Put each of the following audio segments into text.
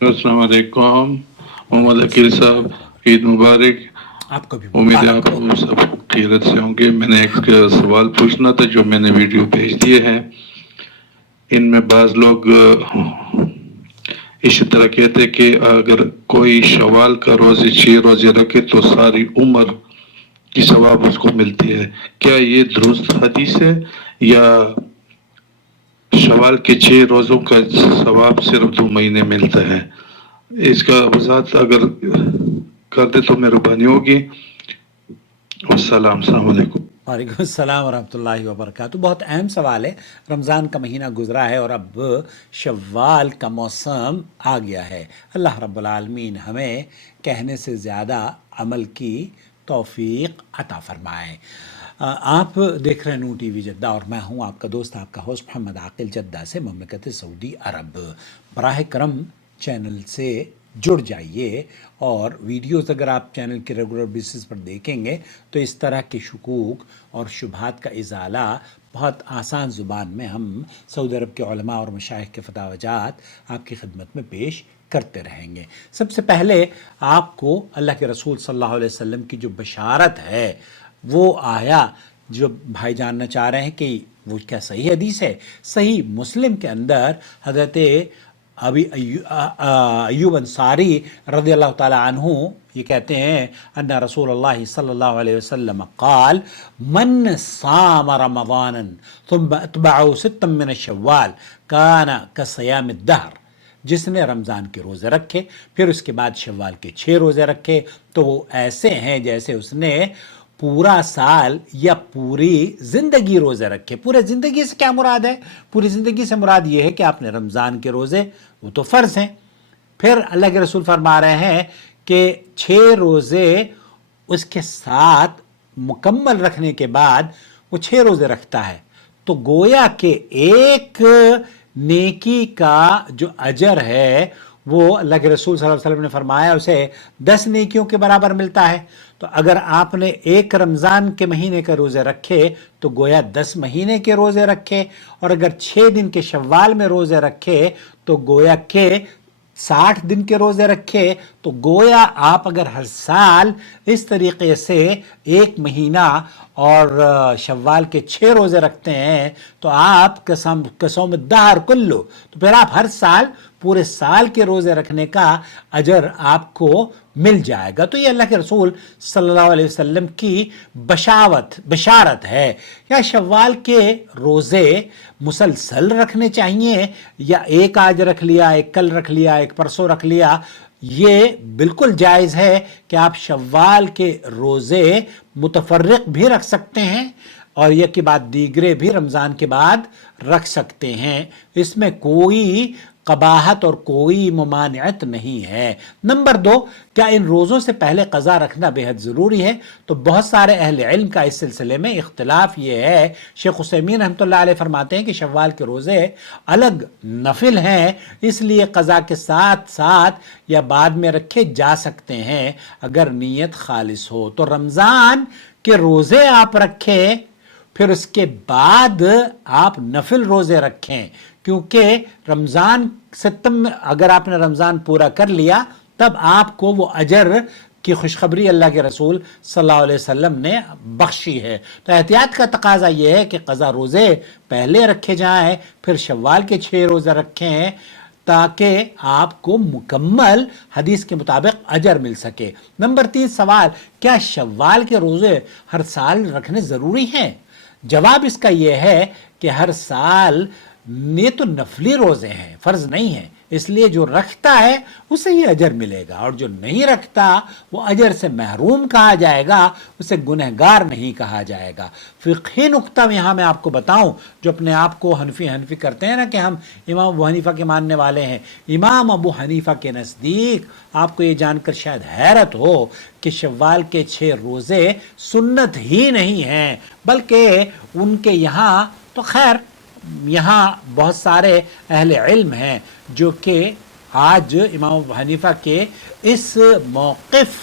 अस्सलाम वालेकुम मोहम्मद अकील साहब, ईद मुबारक। आपको भी उम्मीद है मुबारक आप हो। सब खैरियत से होंगे। मैंने एक सवाल पूछना था जो मैंने वीडियो भेज दिए हैं। इनमें बाज लोग इसी तरह कहते हैं कि अगर कोई शवाल का रोजे 6 रोजे रखे तो सारी उम्र की सवाब उसको मिलती है। क्या ये दुरुस्त हदीस है या शवाल के 6 रोजों का सवाब सिर्फ 2 महीने मिलता है? इसका वजाहत अगर कर दे तो मेहरबानी होगी। अस्सलाम वालेकुम। वालेकुम अस्सलाम वरहमतुल्लाहि वबरकातुहू। बहुत अहम सवाल है। रमज़ान का महीना गुजरा है और अब शव्वाल का मौसम आ गया है। अल्लाह रब्बुल आलमीन हमें कहने से ज़्यादा अमल की तौफीक अता फरमाए। आप देख रहे हैं नू टीवी जद्दा और मैं हूं आपका दोस्त, आपका होस्ट मोहम्मद आकिल, जद्दा से, ममलकत सऊदी अरब। बराह करम चैनल से जुड़ जाइए और वीडियोस अगर आप चैनल के रेगुलर बेसिस पर देखेंगे तो इस तरह के शकूक और शुबहात का इजाला बहुत आसान ज़ुबान में हम सऊदी अरब के उलमा और मशाइख के फतावजात आपकी खिदमत में पेश करते रहेंगे। सबसे पहले आपको अल्लाह के रसूल सल्लल्लाहु अलैहि वसल्लम की जो बशारत है वो आया जो भाई जानना चाह रहे हैं कि वो क्या सही हदीस है। सही मुस्लिम के अंदर हज़रत अभी अय्यूब अंसारी रज़ी अल्लाह ताला अन्हु ये कहते हैं अन्ना रसूलुल्लाह सल्लल्लाहु अलैहि वसल्लम क़ाल मन साम रमज़ानन थुम्मा अतबअहु सित्तन मिन शव्वाल काना कसियाम दहर। जिसने रमज़ान के रोज़े रखे फिर उसके बाद शव्वाल के 6 रोज़े रखे तो वो ऐसे हैं जैसे उसने पूरा साल या पूरी ज़िंदगी रोज़े रखे। पूरे ज़िंदगी से क्या मुराद है? पूरी ज़िंदगी से मुराद ये है कि आपने रमज़ान के रोज़े, वो तो फ़र्ज़ हैं, फिर अल्लाह के रसूल फरमा रहे हैं कि 6 रोज़े उसके साथ मुकम्मल रखने के बाद वो 6 रोज़े रखता है तो गोया के एक नेकी का जो अजर है वो अल्लाह के रसूल सल्लल्लाहु अलैहि वसल्लम ने फरमाया उसे 10 नेकियों के बराबर मिलता है। तो अगर आपने एक रमज़ान के महीने के रोज़े रखे तो गोया 10 महीने के रोज़े रखे, और अगर 6 दिन के शव्वाल में रोज़े रखे तो गोया के 60 दिन के रोज़े रखे। तो गोया आप अगर हर साल इस तरीक़े से एक महीना और शव्वाल के 6 रोज़े रखते हैं तो आप कसौम दहर कुल्लु, तो फिर आप हर साल पूरे साल के रोज़े रखने का अजर आपको मिल जाएगा। तो ये अल्लाह के रसूल सल्लल्लाहु अलैहि वसल्लम की बशारत है। या शव्वाल के रोज़े मुसलसल रखने चाहिए या एक आज रख लिया, एक कल रख लिया, एक परसों रख लिया? ये बिल्कुल जायज़ है कि आप शव्वाल के रोज़े मुतफर्रिक भी रख सकते हैं और यह के बाद दीगरे भी रमज़ान के बाद रख सकते हैं। इसमें कोई कबाहत और कोई मुमानियत नहीं है। नंबर 2, क्या इन रोज़ों से पहले क़ज़ा रखना बेहद ज़रूरी है? तो बहुत सारे अहले इल्म का इस सिलसिले में इख्तिलाफ ये है। शेख उसैमीन रहमतुल्लाह अलैह फरमाते हैं कि शव्वाल के रोज़े अलग नफिल हैं, इसलिए क़ज़ा के साथ साथ या बाद में रखे जा सकते हैं अगर नीयत खालिस हो। तो रमज़ान के रोज़े आप रखें फिर उसके बाद आप नफिल रोज़े रखें, क्योंकि रमज़ान से तब अगर आपने रमज़ान पूरा कर लिया तब आपको वो अजर की खुशखबरी अल्लाह के रसूल सल्लल्लाहु अलैहि वसल्लम ने बख्शी है। तो एहतियात का तकाजा ये है कि क़ज़ा रोज़े पहले रखे जाएं फिर शव्वाल के 6 रोज़े रखें ताकि आपको मुकम्मल हदीस के मुताबिक अजर मिल सके। नंबर 3 सवाल, क्या शव्वाल के रोज़े हर साल रखने ज़रूरी हैं? जवाब इसका यह है कि हर साल ये तो नफली रोज़े हैं, फ़र्ज़ नहीं है, इसलिए जो रखता है उसे ही अजर मिलेगा और जो नहीं रखता वो अजर से महरूम कहा जाएगा, उसे गुनहगार नहीं कहा जाएगा। फ़िक़ही नुक्ता यहाँ मैं आपको बताऊँ, जो अपने आप को हनफी करते हैं ना कि हम इमाम अबू हनीफ़ा के मानने वाले हैं। इमाम अबू हनीफ़ा के नज़दीक आपको ये जानकर शायद हैरत हो कि शव्वाल के 6 रोज़े सुन्नत ही नहीं हैं, बल्कि उनके यहाँ तो खैर यहाँ बहुत सारे अहले इल्म हैं जो कि आज इमाम अबू हनीफ़ा के इस मौक़िफ़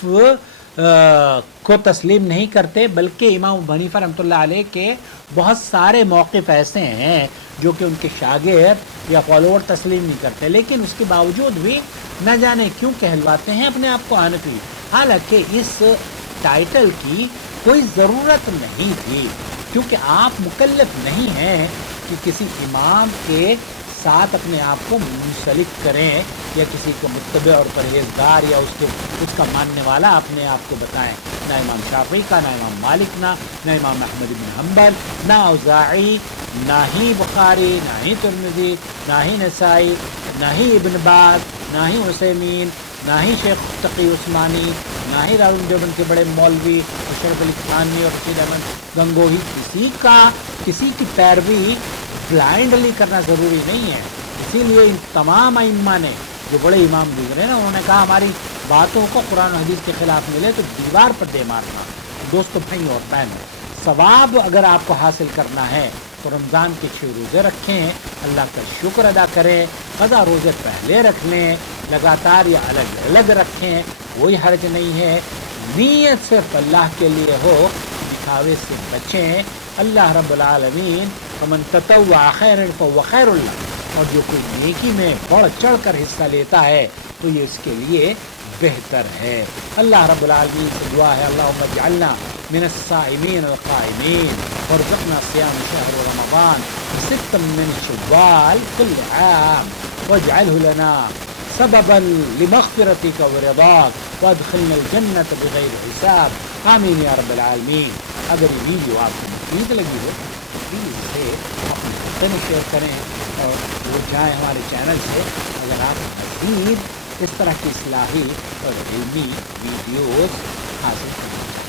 को तस्लीम नहीं करते, बल्कि इमाम अबू हनीफ़ा रहमतुल्लाह अलैह के बहुत सारे मौक़िफ़ ऐसे हैं जो कि उनके शागिर्द या फॉलोअर तस्लीम नहीं करते। लेकिन उसके बावजूद भी نہ جانے کیوں کہلواتے ہیں اپنے آپ کو حنفی، حالانکہ اس ٹائٹل کی کوئی ضرورت نہیں تھی، کیونکہ آپ مکلف نہیں ہیں کہ کسی امام کے ساتھ اپنے آپ کو منسلک کریں یا کسی کو متبع اور پرہیزگار یا اس کا ماننے والا اپنے آپ کو بتائیں۔ نہ امام شافعی کا، نہ امام مالک، نہ امام احمد بن حنبل، نہ اوزاعی، نہ ہی بخاری، نہ ہی ترمذی، نہ ہی نسائی، نہ ہی ابن باز، نہ ہی عثیمین، نہ ہی شیخ تقی عثمانی، نہ ہی دارالعلوم دیوبند کے بڑے مولوی اشرف علی تھانوی اور رشید احمد گنگوہی، کسی کی پیروی بلائنڈلی کرنا ضروری نہیں ہے۔ اسی لیے ان تمام ائمہ نے، جو بڑے امام گزرے نا، انہوں نے کہا ہماری باتوں کو قرآن و حدیث کے خلاف ملے تو دیوار پر دے مارنا۔ دوستو، بھائی اور بہنوں، ثواب اگر آپ کو حاصل کرنا ہے تو رمضان کے 6 روزے رکھیں، اللہ کا شکر ادا کریں، قضا روزے پہلے رکھ لیں، لگاتار یا الگ الگ رکھیں، کوئی حرج نہیں ہے۔ نیت صرف اللہ کے لیے ہو، دکھاوے سے بچیں۔ اللہ رب العالمین فمن تطوع خیرا فهو خیر اللہ، اور جو کوئی نیکی میں بڑھ چڑھ کر حصہ لیتا ہے تو یہ اس کے لیے بہتر ہے۔ اللہ رب العالمین سے دعا ہے، اللہم اجعلنا من الصائمین القائمین وارزقنا صیام شہر رمضان ستا من شوال كل عام واجعله لنا سببا لمغفرتك ورضاك وادخلنا الجنة بغیر حساب، آمین یا رب العالمین۔ اگر یہ ویڈیو آپ کو مفید لگی ہو تو پلیز اسے اپنے خطے میں شیئر کریں اور وہ جائیں ہمارے چینل سے اگر آپ مزید اس طرح کی اصلاحی اور علمی ویڈیوز حاصل کرنا چاہیں۔